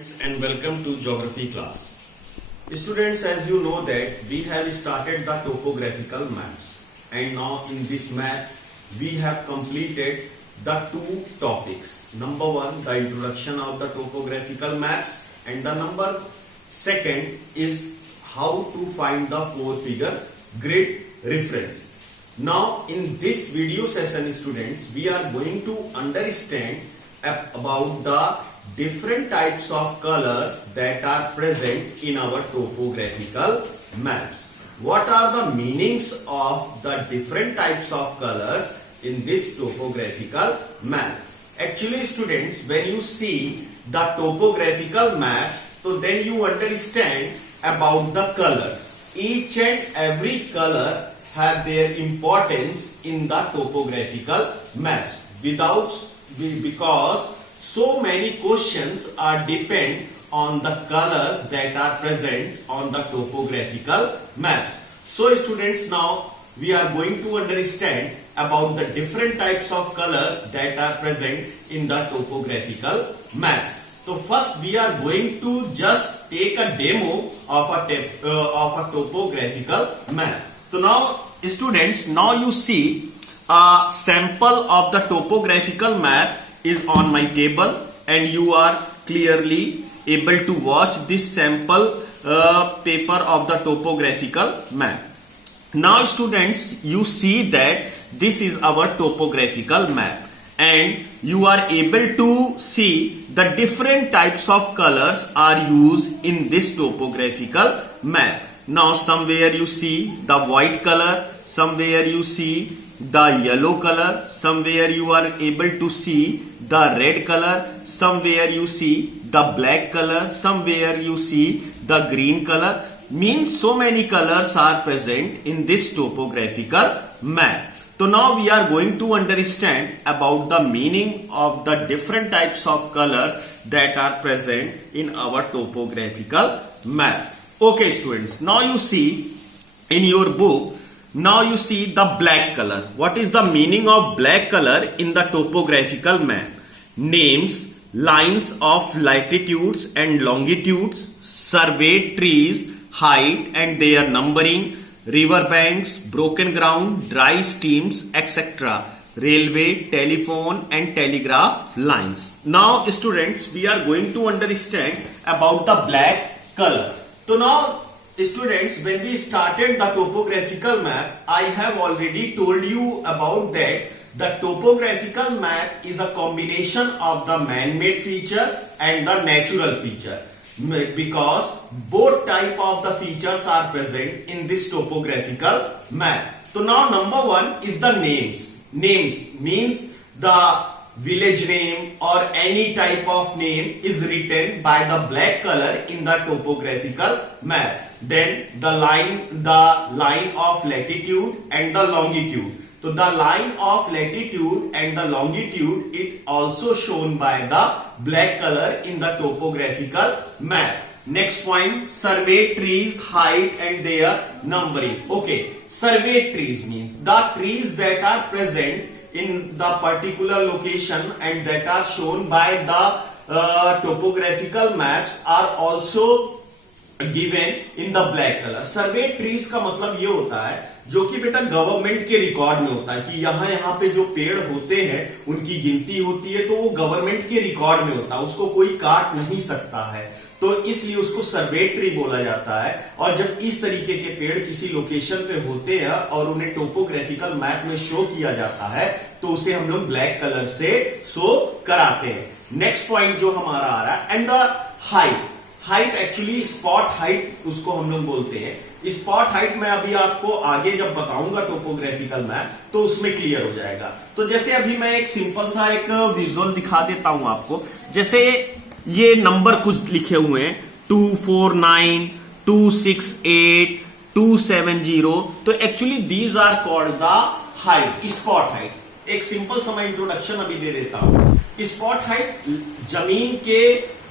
And welcome to geography class. Students, as you know that we have started the topographical maps, and now in this map we have completed the two topics. Number one, the introduction of the topographical maps, and the number second is how to find the four-figure grid reference. Now in this video session, students, we are going to understand about the different types of colors that are present in our topographical maps. What are the meanings of the different types of colors in this topographical map? Actually, students, when you see the topographical maps, so then you understand about the colors. Each and every color have their importance in the topographical maps. Because so many questions are depend on the colors that are present on the topographical maps. So students, now we are going to understand about the different types of colors that are present in the topographical map. So first we are going to just take a demo of a topographical map. So now students, now you see a sample of the topographical map is on my table, and you are clearly able to watch this sample paper of the topographical map. Now students, you see that this is our topographical map, and you are able to see the different types of colors are used in this topographical map. Now somewhere you see the white color, somewhere you see the yellow color, somewhere you are able to see the red color, somewhere you see the black color, somewhere you see the green color. Means so many colors are present in this topographical map. So now we are going to understand about the meaning of the different types of colors that are present in our topographical map. Okay students, now you see in your book, now you see the black color. What is the meaning of black color in the topographical map? Names, lines of latitudes and longitudes, surveyed trees, height and their numbering, river banks, broken ground, dry streams, etc. Railway, telephone and telegraph lines. Now students, we are going to understand about the black color. So now students, when we started the topographical map, I have already told you about that the topographical map is a combination of the man-made feature and the natural feature, because both type of the features are present in this topographical map. So now number one is the names. Names means the village name or any type of name is written by the black color in the topographical map. Then the line of latitude and the longitude. So the line of latitude and the longitude is also shown by the black color in the topographical map. Next point, surveyed trees, height and their numbering. Okay, surveyed trees means the trees that are present in the particular location and that are shown by the topographical maps are also given in the black color. सर्वे ट्रीज का मतलब ये होता है जो कि बेटा गवर्नमेंट के रिकॉर्ड में होता है कि यहाँ पे जो पेड़ होते हैं उनकी गिनती होती है, तो वो गवर्नमेंट के रिकॉर्ड में होता है, उसको कोई काट नहीं सकता है, तो इसलिए उसको सर्वे ट्री बोला जाता है। और जब इस तरीके के पेड़ किसी लोकेशन पे होते हैं और उन्हें टोपोग्राफिकल मैप में शो किया जाता है, तो उसे हम लोग ब्लैक कलर से शो कराते हैं। नेक्स्ट पॉइंट जो हमारा आ रहा है, and the height. Height actually spot height उसको हम लोग बोलते हैं। स्पॉट हाइट मैं अभी आपको आगे जब बताऊंगा टोपोग्राफिकल मैप तो उसमें क्लियर हो जाएगा। तो जैसे अभी मैं एक सिंपल सा एक विजुअल दिखा देता हूं आपको। जैसे ये नंबर कुछ लिखे हुए हैं 249, 268, 270, तो actually these are called the height, spot height. एक सिंपल सा मैं इंट्रोडक्शन अभी दे देता हूं। स्पॉट हाइट जमीन के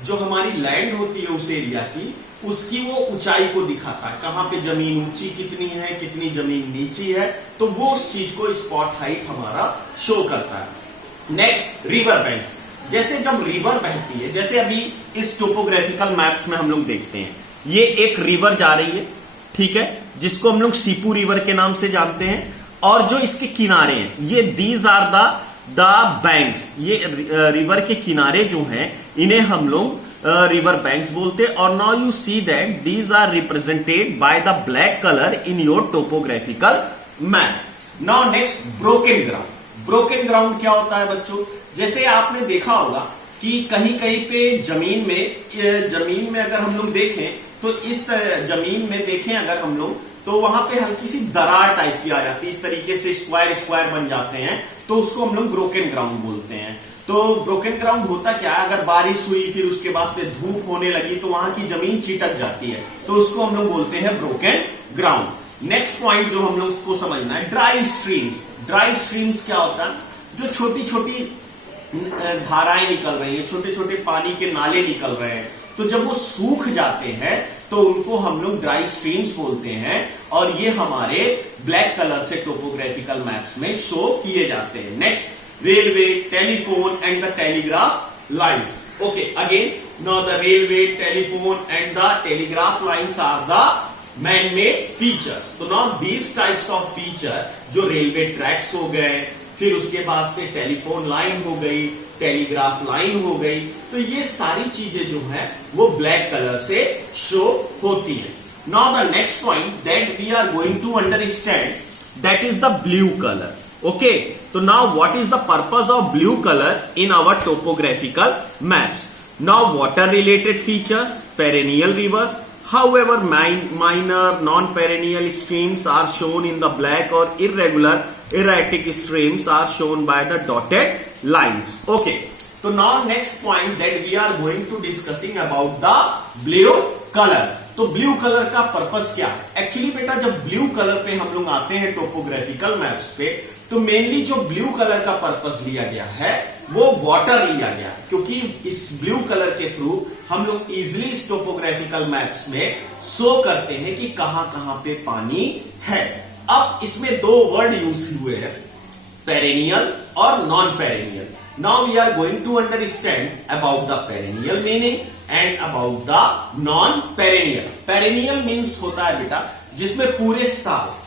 जो हमारी लैंड होती है उस एरिया की, उसकी वो ऊंचाई को दिखाता है, कहां पे जमीन ऊंची कितनी है, कितनी जमीन नीची है, तो वो उस चीज को स्पॉट हाइट हमारा शो करता है। Next, river banks. जैसे जब रिवर बहती है, जैसे अभी इस टोपोग्राफिकल मैप्स में हम लोग देखते हैं, ये एक रिवर जा रही है, ठीक है, जिसको हम लोग सीपू रिवर के नाम से जानते हैं, और जो इसके किनारे हैं ये दीज आर द बैंक्स, ये रिवर के किनारे जो हैं इन्हें हम लोग रिवर बैंक्स बोलते हैं। और now you see that these are represented by the black colour in your topographical map. Now next broken ground. Broken ground क्या होता है बच्चों? जैसे आपने देखा होगा कि कहीं कहीं पे जमीन में अगर हम लोग देखें तो इस तरह जमीन में देखें अगर हम लोग तो वहां पे हल्की सी दरार टाइप की आ जाती है, इस तरीके से स्क्वायर स्क्वायर बन जाते हैं, तो उसको हम लोग ब्रोकन ग्राउंड बोलते हैं। तो ब्रोकन ग्राउंड होता क्या है, अगर बारिश हुई फिर उसके बाद से धूप होने लगी तो वहां की जमीन चिटक जाती है, तो उसको हम लोग बोलते हैं ब्रोकन ग्राउंड। नेक्स्ट पॉइंट जो हम लोग उसको समझना है, ड्राई स्ट्रीम्स। ड्राई स्ट्रीम्स क्या होता है? जो छोटी छोटी धाराएं निकल रही है, छोटे छोटे पानी के नाले निकल रहे हैं, तो जब वो सूख जाते हैं तो उनको हम लोग ड्राई स्ट्रीम्स बोलते हैं, और ये हमारे ब्लैक कलर से टोपोग्राफिकल मैप्स में शो किए जाते हैं। Next, railway, telephone and the telegraph lines. Okay, again now the railway, telephone and the telegraph lines are the man made features. तो now these types of feature, जो railway tracks हो गए, फिर उसके बाद से टेलीफोन लाइन हो गई, टेलीग्राफ लाइन हो गई, तो ये सारी चीजें जो है वो ब्लैक कलर से शो होती है। Now the next point that we are going to understand, that is the blue colour. Okay, तो now what is the purpose of blue colour in our topographical maps? Now water related features, perennial rivers, however minor non-perennial streams are shown in the black, or irregular erratic streams are shown by the dotted lines. Okay, so now next point that we are going to discussing about the blue color. तो blue colour का पर्पस क्या है? एक्चुअली बेटा जब blue colour पे हम लोग आते हैं टोपोग्राफिकल मैप्स पे, तो मेनली जो ब्लू कलर का पर्पस लिया गया है वो वाटर लिया गया, क्योंकि इस ब्लू कलर के थ्रू हम लोग इजिली इस टोपोग्राफिकल मैप्स में शो करते हैं कि कहां कहां पे पानी है। अब इसमें दो वर्ड यूज हुए हैं, पेरेनियल और non perennial. Now we are going to understand about the perennial meaning and about the non perennial. Perennial means होता है बेटा जिसमें पूरे साल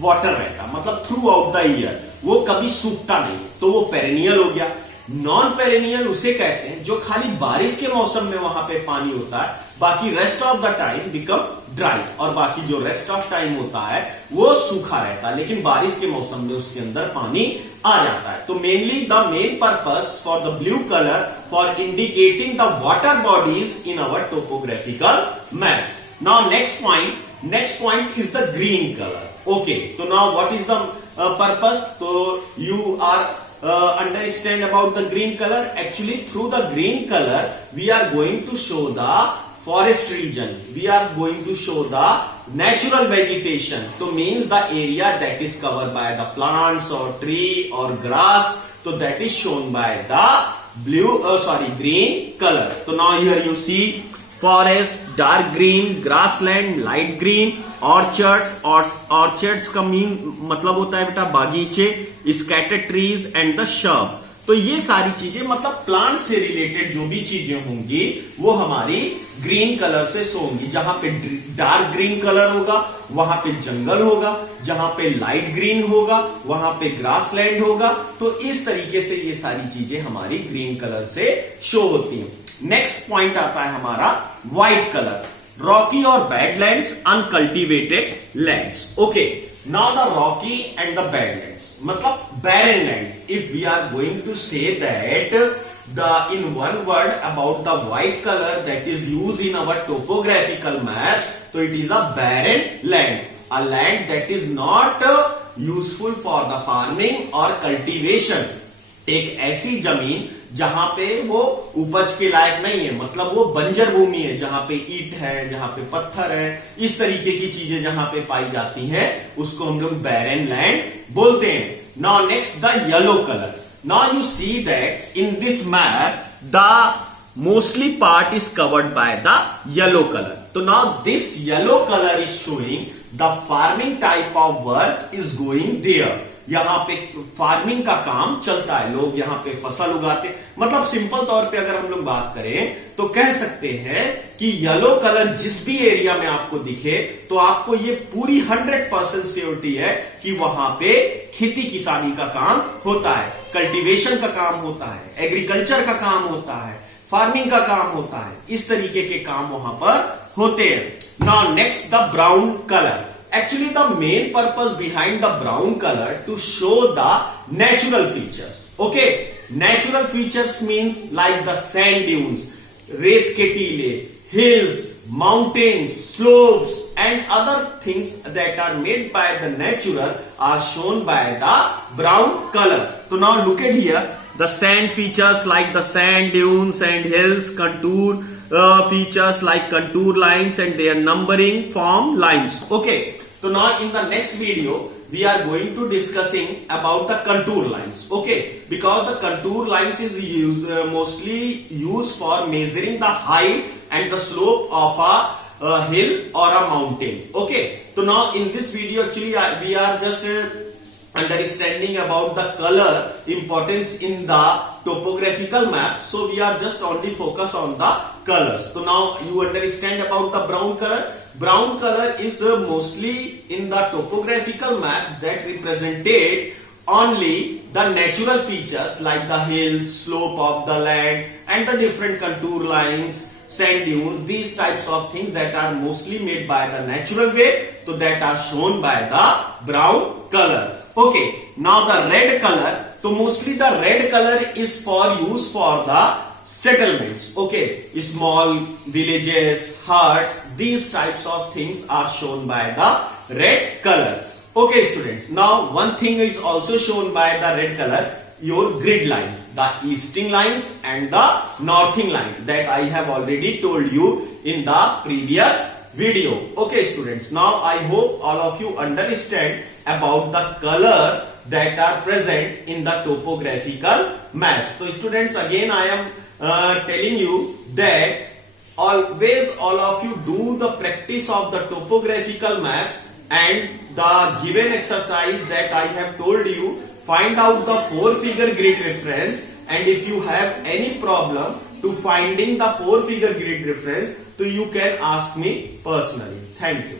वाटर रहता, मतलब थ्रू आउट द ईयर, वो कभी सूखता नहीं, तो वो पेरेनियल हो गया। नॉन पेरेनियल उसे कहते हैं जो खाली बारिश के मौसम में वहां पे पानी होता है, बाकी rest of the time become dry, और बाकी जो रेस्ट ऑफ टाइम होता है वो सूखा रहता है, लेकिन बारिश के मौसम में उसके अंदर पानी आ जाता है। तो mainly the main purpose for the blue colour for indicating the water bodies in our topographical maps. Now next point is the green colour. Okay, तो now what is the purpose? तो you are understand about the green color. Actually through the green color we are going to show the forest region, we are going to show the natural vegetation, so means the area that is covered by the plants or tree or grass, so that is shown by the green color. So now here you see forest dark green, grassland light green, orchards का मीन मतलब होता है बेटा बागीचे, scattered trees and the shrub. तो ये सारी चीजें मतलब प्लांट से रिलेटेड जो भी चीजें होंगी वो हमारी ग्रीन कलर से शो होंगी। जहां पे डार्क ग्रीन कलर होगा वहां पे जंगल होगा, जहां पे लाइट ग्रीन होगा वहां पे ग्रासलैंड होगा। तो इस तरीके से ये सारी चीजें हमारी ग्रीन कलर से शो होती हैं। नेक्स्ट पॉइंट आता है हमारा व्हाइट कलर, रॉकी और badlands, uncultivated lands. Okay, now the rocky and the badlands मतलब barren lands. If we are going to say that the in one word about the white colour that is use in our topographical maps, तो it is a barren land, a land that is not useful for the farming और cultivation. एक ऐसी जमीन जहां पे वो उपज के लायक नहीं है, मतलब वो बंजर भूमि है, जहां पे ईंट है, जहां पे पत्थर है, इस तरीके की चीजें जहां पे पाई जाती हैं उसको हम लोग बैरन लैंड बोलते हैं। Now next the yellow colour. Now you see that in this map the mostly part is covered by the yellow colour. तो now this yellow colour is showing the farming type of work is going there. यहाँ पे फार्मिंग का काम चलता है, लोग यहाँ पे फसल उगाते। मतलब सिंपल तौर पे अगर हम लोग बात करें तो कह सकते हैं कि येलो कलर जिस भी एरिया में आपको दिखे तो आपको ये पूरी 100% श्योरिटी है कि वहां पे खेती किसानी का काम होता है, कल्टीवेशन का काम होता है, एग्रीकल्चर का काम होता है, फार्मिंग का काम होता है, इस तरीके के काम वहां पर होते हैं। Now next the brown colour. Actually, the main purpose behind the brown color to show the natural features. Okay, natural features means like the sand dunes, रेत के टीले, hills, mountains, slopes, and other things that are made by the natural are shown by the brown color. So now look at here, the sand features like the sand dunes and hills, contour features like contour lines and their numbering form lines. Okay. So now in the next video we are going to discussing about the contour lines. Okay, because the contour lines is mostly used for measuring the height and the slope of a hill or a mountain. Okay, so now in this video actually we are just understanding about the color importance in the topographical map. So we are just only focus on the colors. So now you understand about the brown color. Brown color is mostly in the topographical map that represented only the natural features like the hills, slope of the land and the different contour lines, sand dunes, these types of things that are mostly made by the natural way, so that are shown by the brown color. Okay, now the red color. So mostly the red color is for use for the settlements. Okay, small villages, huts, these types of things are shown by the red color. Okay students, now one thing is also shown by the red color, your grid lines, the easting lines and the northing line that I have already told you in the previous video. Okay students, now I hope all of you understand about the colors that are present in the topographical maps. So students, again I am telling you that always all of you do the practice of the topographical maps and the given exercise that I have told you, find out the 4-figure grid reference, and if you have any problem to finding the 4-figure grid reference, so you can ask me personally. Thank you.